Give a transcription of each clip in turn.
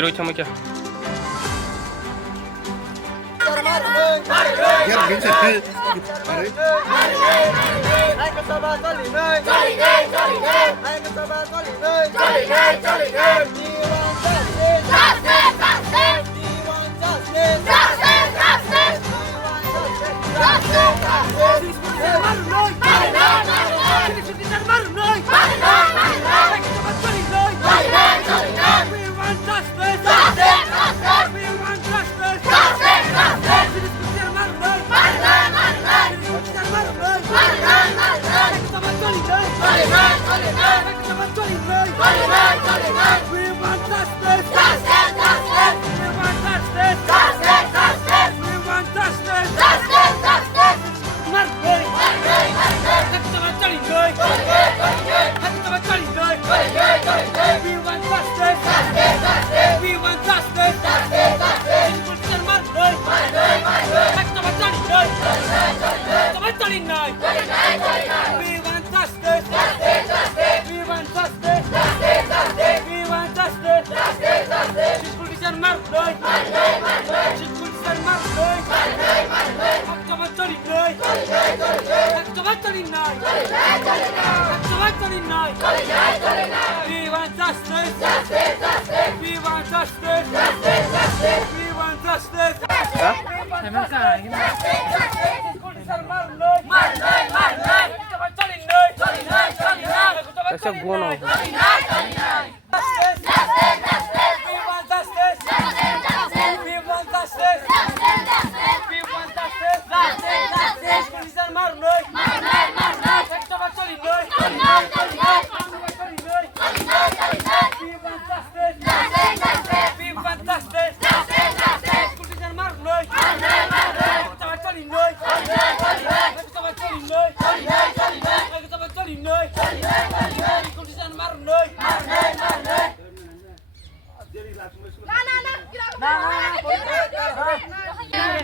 Rohit sama क्या ऐसा gonna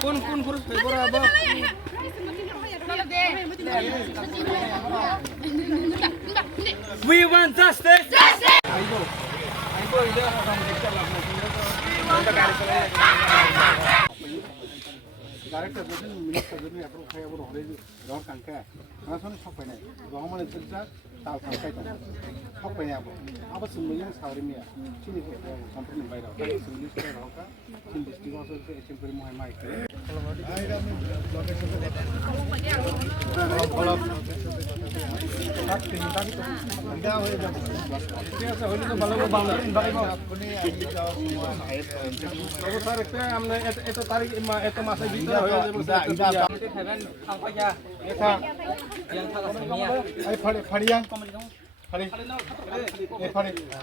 कौन कौन पुरुष है बराबर We want justice. Director doesn't minister doesn't approve for our already don't compare. That's only shop in it. Government is just South Africa. Shop in Apple. I was in millions of Rimia. Chili company by the minister of in this divorce of the temple my mic.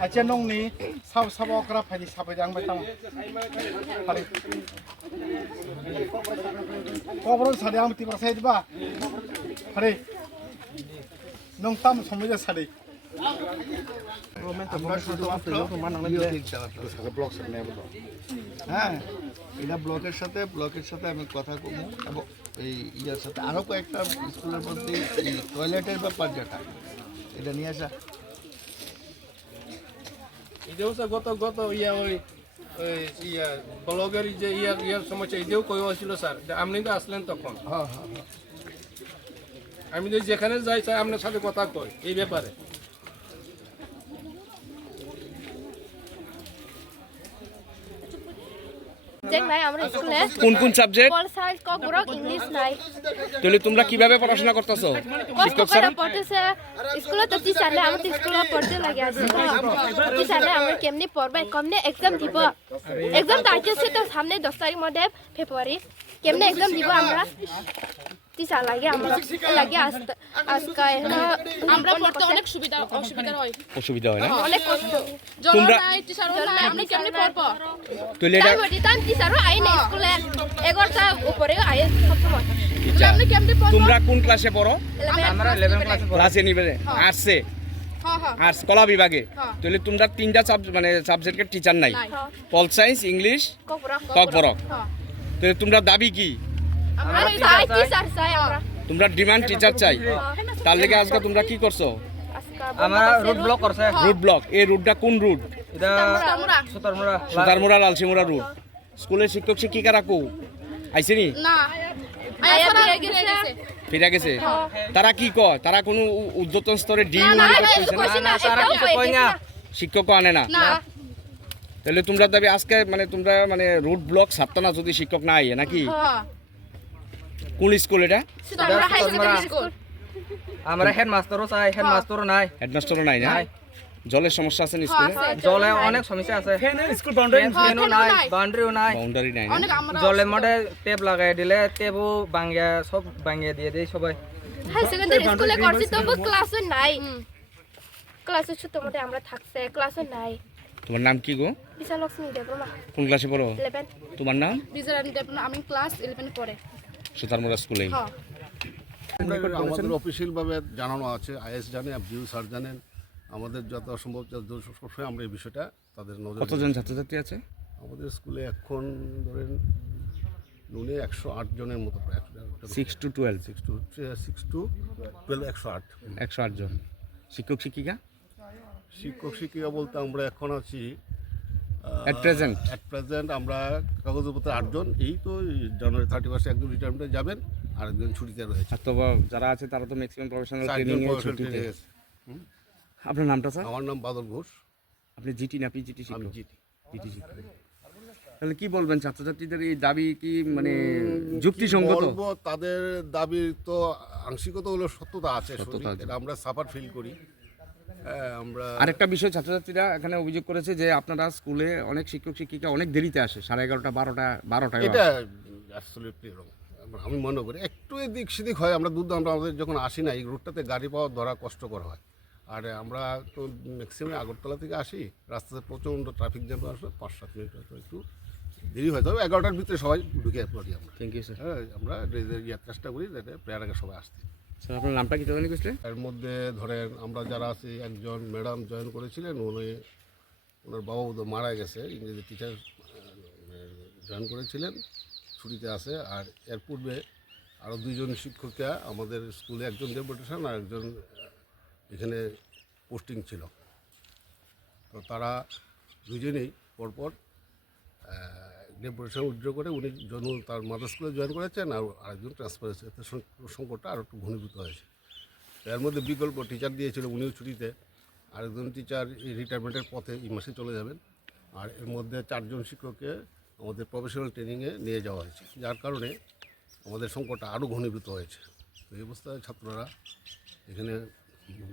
Aja nong ni sabo kerap hari sabo yang betang. Kobron sari am tiba saya tiba. Hari nong tam semuanya sari. হ্যাঁ এটা ব্লকের সাথে আমি কথা কমু এবং এই ইয়ার সাথে আরও কয়েকটা স্কুলের মধ্যে এই টয়লেটের ব্যাপার যেটা এটা নিয়ে আসা এটাও গত ওই ব্লগের যে ইয়ার সমস্যা এটাও কই হয়েছিল স্যার আপনি তো আসলেন তখন হ্যাঁ আমি তো যেখানে যাই স্যার আপনার সাথে কথা কই এই ব্যাপারে কোন কোন সাবজেক্ট পল সায়েন্স ক গ্রক ইংলিশ নাই তাহলে তোমরা কিভাবে পড়াশোনা করতেছো শিক্ষক স্যার পড়তেছে স্কুলে তো টিচারলে আমরা স্কুলে পড়তে লাগে আছে টিচারলে আমরা কেমনে পড়বে কেমনে एग्जाम দিব एग्जाम তাইতেছে তো সামনে 10 তারিখ মধ্যে ফেব্রুয়ারি কেমনে एग्जाम দিব আমরা টিচার লাগে আমরা লাগে আজকে আমরা পড়তে অনেক অসুবিধা হয় না অনেক কষ্ট তোমরা টিচারও নাই আমরা কেমনে পড়ব তুই এটা টাইম টিচারও আই না স্কুলে 11টা উপরে আই সবসময় আমরা কেমনে পড়ব তোমরা কোন ক্লাসে পড়ো আমরা 11 ক্লাসে পড়ো ক্লাসে নিবে আর্টসে আর্টস কলা বিভাগে তাহলে তোমরা তিনটা সাবজেক্টের টিচার নাই পল সায়েন্স ইংলিশ কক বরক তাহলে তোমরা দাবি কি তোমরা ডিমান্ড টিচার চাই তার লেগে আজকে তোমরা কি করছো আমরা রুট ব্লক করছে রুট ব্লক এই রুটটা কোন রুট এটা সুতারমুড়া লালসিমুড়া রোড। স্কুলের শিক্ষক শিক্ষিকারা কো আইছে নি? না আয়া গেছে ফিরে গেছে। তারা কি কয়? তারা কোনো উদ্যতন স্তরে তারা কিছু কয় না। শিক্ষক আনে না। না তাহলে তোমরা দাবি আজকে মানে তোমরা মানে রুট ব্লক ছাড়তো না যদি শিক্ষক না আইয়ে নাকি? কোন স্কুল এটা? সুতারমুড়া হাই সেকেন্ডারি স্কুল। আমরা হেডমাস্টারও চাই, হেডমাস্টারও নাই। হেডমাস্টারও নাই না? জলের সমস্যা আছে না স্কুলে? জলে অনেক সমস্যা আছে। স্কুল বাউন্ডারি ফ্যানও নাই, বাউন্ডারিও নাই। বাউন্ডারি নাই না? জলের মধ্যে টেপ লাগাই দিলে টেপও ভাঙিয়ে সব ভাঙিয়ে দিয়ে দেয় সবাই। হাই সেকেন্ডারি স্কুলে করছি তবু ক্লাসও নাই। ক্লাসে ছোট মধ্যে আমরা থাকছে ক্লাসও নাই। তোমার নাম কি গো? বিশালক্ষ্মী দেবরমা কোন ক্লাসে পড়ো? 11 তোমার নাম? বিজয়রানী দেবরমা আমি ক্লাস 11 পড়ে। সুতারমুড়া স্কুলে। হ্যাঁ আমাদের অফিসিয়াল ভাবে জানানো আছে, আইএস জানে, বিউ স্যার জানেন। আমাদের যত সম্ভব সবসময় আমরা এই বিষয়টা তাদের নজরে। কতজন ছাত্রছাত্রী আছে আমাদের স্কুলে এখন ধরেন নুনে 108 জনের মতো, প্রায় 6 to 12 6 to 12 108। 108 জন। শিক্ষক শিক্ষিকা শিক্ষক শিক্ষিকা বলতে আমরা এখন আছি এট প্রেজেন্ট আমরা কাগজপত্রে 8 জন। এই তো জানুয়ারি 31 একজন রিটায়ারমেন্টে যাবেন, আরেকজন ছুটিতে রয়েছে। আর তো যারা আছে তারা তো ম্যাক্সিমাম প্রফেশনাল 4 ট্রেনিং জন এ professional ছুটিতে। training এ। আপনার নামটা স্যার? আমার নাম বাদল ঘোষ, আপনি জিটি না পিজিটি আমি শিক্ষক? জিটি। জিটি শিক্ষক। তাহলে কি বলবেন ছাত্রছাত্রীদের এই দাবি কি মানে যুক্তিসঙ্গত? বলবো তাদের দাবির তো আংশিকতা হলো সত্যতা আছে, সত্যতা আছে। এটা আমরা সাফার ফিল করি। আমরা আরেকটা বিষয় ছাত্রছাত্রীরা এখানে অভিযোগ করেছে যে আপনারা স্কুলে অনেক শিক্ষক শিক্ষিকা অনেক দেরিতে আসে, 11:30 12টায়। এটা অ্যাবসলিউটলি রং। আমি মনে করি একটু এদিক সেদিক হয়, আমরা আমাদের যখন আসি না এই রুটটাতে গাড়ি পাওয়া ধরা কষ্টকর হয়। আর আমরা তো ম্যাক্সিমাম আগরতলা থেকে আসি, রাস্তাতে প্রচণ্ড ট্রাফিক জ্যাম আসলে 5-7 মিনিট হয়তো একটু দেরি হয়, তবে 11টার ভিতরে সবাই ঢুকে পড়ি আমরা। Thank you sir. হ্যাঁ, আমরা চেষ্টা করি যাতে প্রেয়ার আগে সবাই আসতে। স্যার আপনার নামটা কি জানেন কিছু? এর মধ্যে ধরেন আমরা যারা আছি, একজন ম্যাডাম জয়েন করেছিলেন, ওনার বাবা বোধহয় মারা গেছে, ইংরেজি টিচার জয়েন করেছিলেন, ছুটিতে আছে। আর এর পূর্বে আরও 2 জন শিক্ষিকা আমাদের স্কুলে, একজন ডেপুটেশন আর একজন এখানে পোস্টিং ছিল। তো তারা দুজনেই পরপর ডেপুটেশন উইথড্র করে উনি তার মাদার স্কুলে জয়েন করেছেন, আর আরেকজন ট্রান্সফার হয়েছে। এতে সংকটটা আরও একটু ঘনীভূত হয়েছে। এর মধ্যে বিকল্প টিচার দিয়েছিল, উনিও ছুটিতে। আরেকজন টিচার রিটায়ারমেন্টের পথে এই মাসে চলে যাবেন। আর এর মধ্যে 4 জন শিক্ষককে আমাদের প্রফেশনাল ট্রেনিংয়ে নিয়ে যাওয়া হয়েছে, যার কারণে আমাদের সংকটটা আরও ঘনীভূত হয়েছে। তো এই অবস্থায় ছাত্ররা এখানে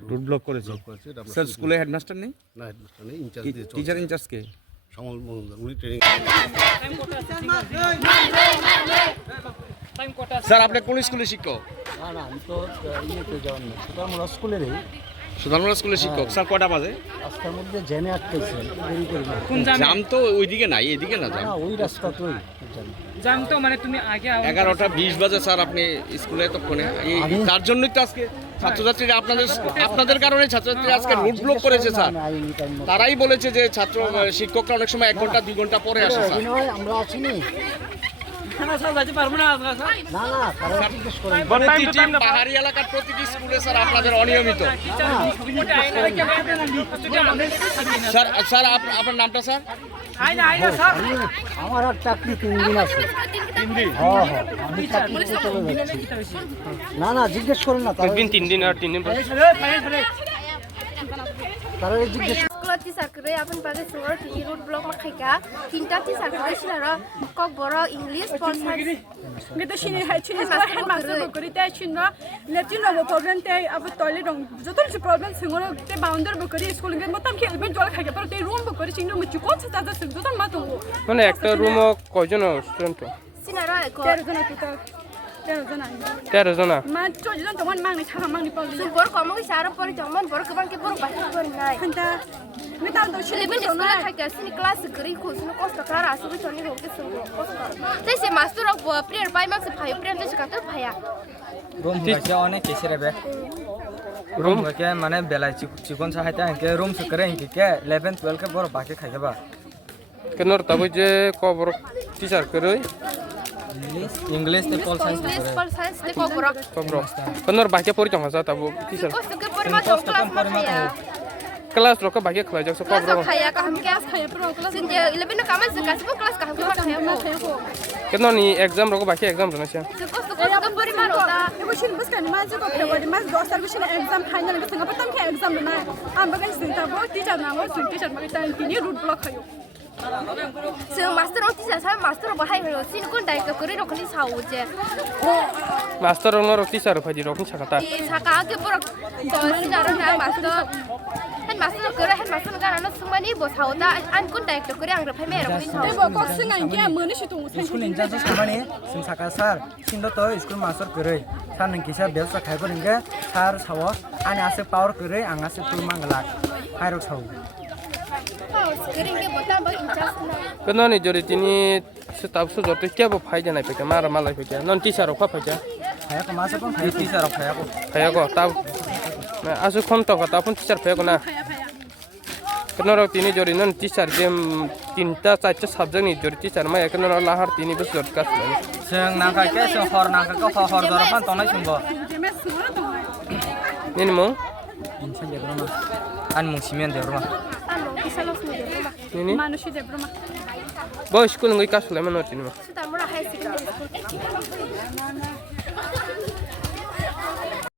রুট ব্লক করেছে। এটা আমরা স্যার স্কুলে হেডমাস্টার নেই? না, হেডমাস্টার নেই, ইনচার্জ দিয়ে টিচার ইনচার্জ কে? সমল মজুমদার, উনি ট্রেনিং। স্যার আপনি কোন স্কুলের শিক্ষক? না আমি তো ইয়েতে যাওয়ার না, সুতারমুড়া স্কুলেরই। সুধারমুড়া স্কুলের শিক্ষক। স্যার কয়টা বাজে? রাস্তার মধ্যে জেনে আটকেছে, দেরি করি না। জাম তো ওইদিকে নাই, এদিকে না জাম। না ওই রাস্তা তোই জাম তো মানে তুমি আগে 11:20 বাজে স্যার আপনি স্কুলে তখনই। তার জন্যই তো আজকে ছাত্রছাত্রীরা আপনাদের কারণে ছাত্রছাত্রীরা আজকে রুট ব্লক করেছে স্যার। তারাই বলেছে যে শিক্ষকরা অনেক সময় 1 ঘন্টা 2 ঘন্টা পরে আসে স্যার। আমরা আসিনি। যাইতে পারবো না না তারা জিজ্ঞেস করেন। প্রতিটি পাহাড়ি এলাকার প্রতিটি স্কুলে স্যার আপনাদের অনিয়মিত। স্যার স্যার আপনার নামটা স্যার? আমার আর চাকরি 3 দিন আছে। 3 দিন? হ্যাঁ আমি চাকরিতে চলে যাচ্ছি। না জিজ্ঞেস করেন না, তারা 3 দিন আর 3 দিন তারা জিজ্ঞেস स्कुल टिचार करे अपन बागे सुर टी रोड ब्लॉक में खाइका तीनटा टिचार करे छिनारा कक बरो इंग्लिश पल science Kita sini hai sini headmaster bukuri te sini leti no problem te ab toilet dong jotor si problem singoro te boundary bukuri school nge matam ke elben jol khage par te room bukuri sini mu chukon sa ta sing jotor matung মানে একটা রুমও কয়জন student? sinara ko 13 jana total 13 jana 13 John. ma cho jana to man mangni chha mangni pal su bor ko mo sara pori to mon bor ko ban ke bor ba ko nai khanta mi ta do sini लेकिन school खाइका सिनी class करी खो सिनी कष्ट करा आसु भी चनी हो के सुनो कष्ट से मास्टर ऑफ प्रेयर बाय मार्क्स भाई प्रेयर दे सकता भाया রুম হয়েছে অনেক কেসে রেবে রুম হয়েছে মানে বেলায় চিকন সাহায্য আনকে রুম সুকরে ইনকে 11 12 কে বড় বাকি খাইবা কেন তবে যে কবর টিচার করে ইংলিশ তে পল সায়েন্স इंग्लिश पल साइंस ते को बरो কবর কেন বাকি পড়ি তো হাসা তবে টিচার कष्ट के पर मा तो क्लास में भाया क्लास रख बाकी खलाय जाक्स Kelas cover kaya kaham kelas Kaya pero kelas Sin dia 11 kaman sekas pun kelas kaham kaya mo. केनो नि एग्जाम रख बाकी exam रनसिया Suka puri marota. Ibu shin bus kan mas ko February mas do sar bishin exam final ka singa patam ke exam na am bagan sinta bo teacher na mo sun teacher ma tan kini root block hayo So master oti sa master bahai hero sin kon dai ka kuri rokhni sauje. Master रंग teacher फादि रखन छाकाता Di saka ke pura dosi jaro na master. Han master kura han master ka na sumani bo sauda an kon dai ka kuri ang raphai me rokhni te sauje. bo ko singa nge mo ni shitung school in charge सामाने जों साका सार सिन्द तो school master गरै सार नों किसा बेलसा खाइबो नोंगे सार साव आने आसे पावर गरै आं आसे तुल मांगला हाइरक Sao Kering ke botam bo incas na. केनो नि जरि तिनी स्टाफ सु जते के बो फाइ जानाय पेके मारा मालाय पेके नन टीचर रख फाइजा खायाको मासे पनि खाइ टिचर खायाको फायाको ता आसु खम त ता फन टीचर फायाको ना केनो र तिनी जरि नन टीचर जे तीनटा चारटा सब्जेक्ट नि जरि टीचर मा केनो र लाहार तिनी बस जट कास जों नांखाके जों हर नांखाके हर दरफान तनाय सुंबो je mes sura to निनि मो इनसान देब्रमा आन मुसिमेन Debbarma Ano isalos mo de ma. निनि manushi de broma बो स्कुल नगै कास लायमान न तिनी Sudah murah hai secondary school.